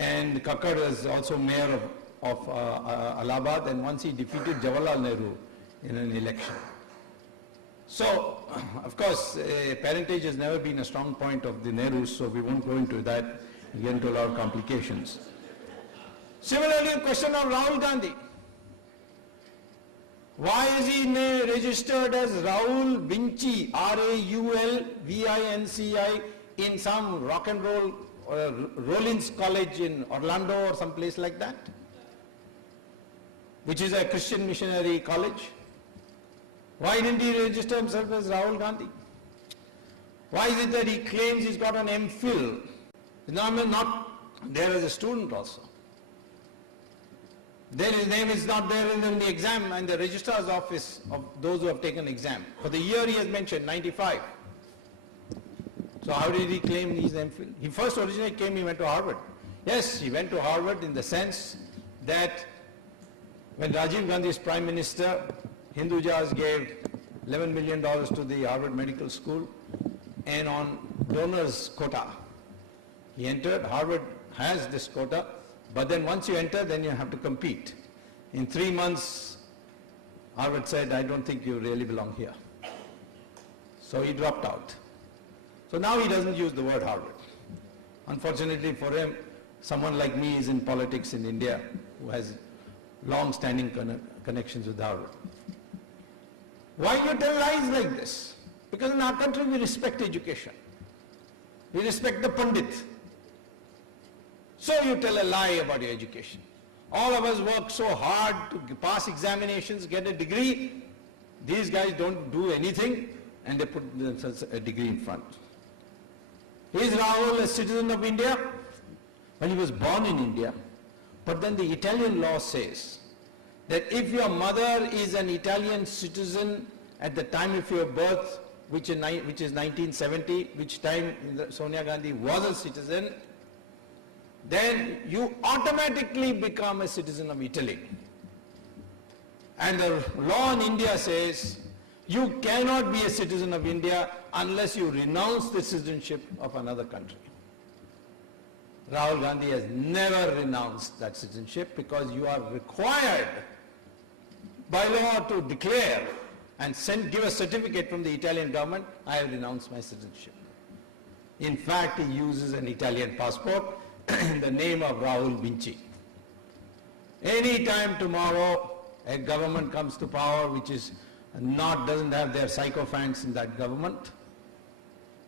and Kakkad was also mayor of Allahabad, and once he defeated Jawaharlal Nehru in an election. So, of course, parentage has never been a strong point of the Nehrus, so we won't go into that. We get into a lot of complications. Similarly, the question of Rahul Gandhi. Why is he registered as Raul Vinci, R-A-U-L-V-I-N-C-I, in some rock and roll Rollins College in Orlando or some place like that, which is a Christian missionary college? Why didn't he register himself as Rahul Gandhi? Why is it that he claims he's got an MPhil? His name is not there as a student also. Then his name is not there in the exam and the registrar's office of those who have taken exam. For the year he has mentioned, 95. So how did he claim he's MPhil? He first originally came, he went to Harvard. Yes, he went to Harvard in the sense that when Rajiv Gandhi is Prime Minister, Hindujas gave $11 million to the Harvard Medical School, and on donors quota. He entered. Harvard has this quota, but then once you enter, then you have to compete. In 3 months, Harvard said, I don't think you really belong here. So he dropped out. So now he doesn't use the word Harvard. Unfortunately for him, someone like me is in politics in India who has long-standing connections with Harvard. Why you tell lies like this? Because in our country we respect education. We respect the Pandit. So you tell a lie about your education. All of us work so hard to pass examinations, get a degree. These guys don't do anything and they put themselves a degree in front. Is Rahul a citizen of India? Well, he was born in India. But then the Italian law says that if your mother is an Italian citizen at the time of your birth, which is 1970, which time Sonia Gandhi was a citizen, then you automatically become a citizen of Italy. And the law in India says you cannot be a citizen of India unless you renounce the citizenship of another country. Rahul Gandhi has never renounced that citizenship because you are required by law to declare and give a certificate from the Italian government, I have renounced my citizenship. In fact, he uses an Italian passport in the name of Raul Vinci. Any time tomorrow a government comes to power which is doesn't have their sycophants in that government,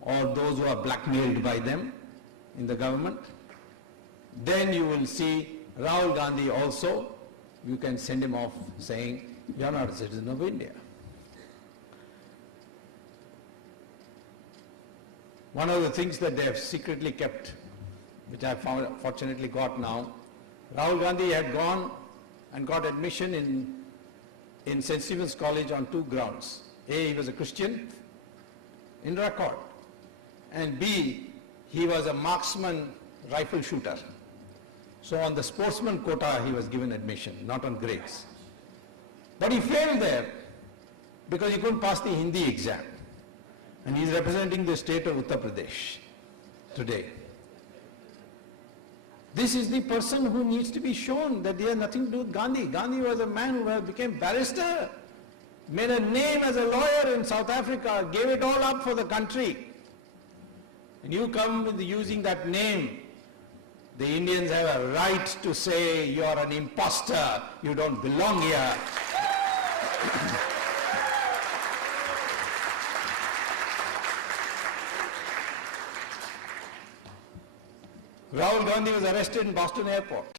or those who are blackmailed by them in the government, then you will see Rahul Gandhi also, you can send him off saying, you are not a citizen of India. One of the things that they have secretly kept, which I have fortunately got now, Rahul Gandhi had gone and got admission in St. Stephen's College on 2 grounds. A, he was a Christian in record, and B, he was a marksman rifle shooter. So on the sportsman quota, he was given admission, not on grades. But he failed there because he couldn't pass the Hindi exam. And he is representing the state of Uttar Pradesh today. This is the person who needs to be shown that he has nothing to do with Gandhi. Gandhi was a man who became barrister, made a name as a lawyer in South Africa, gave it all up for the country. And you come with using that name, the Indians have a right to say you are an imposter, you don't belong here. Rahul Gandhi was arrested in Boston airport.